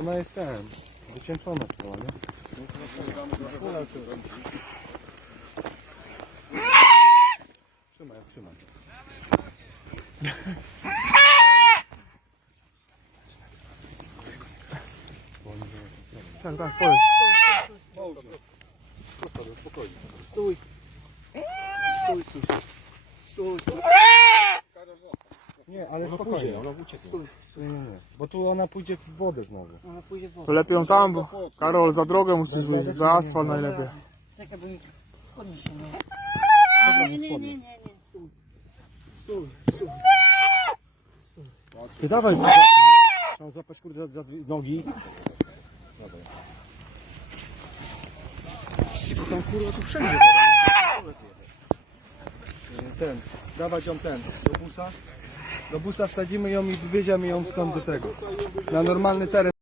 Ona jest ten, wycieńczona chyba, nie? Trzymaj, trzymaj. Tak, tak, powiedz. Spokojnie. Stój. Stój, stój. Stój, stój. Ale Ona spokojnie. pójdzie, ona ucieknie. Stój. Nie, nie, nie. Bo tu ona pójdzie w wodę znowu. Ona pójdzie w To wodę. lepiej ją tam, bo Karol za drogę musisz wyjść, za asfalt najlepiej. Czekaj, bo nie... Podnieś się. Dobra, Nie, nie, spodnie. nie, nie, nie. Stój. Stój, stój. Ty dawaj, trzeba, złapać kurde za, za dwie nogi. Dobra. Tylko tam kurwa tu wszędzie. Ten, dawać ją ten, do busa. Do busa wsadzimy ją i wywieziemy ją stąd do tego. Na normalny teren.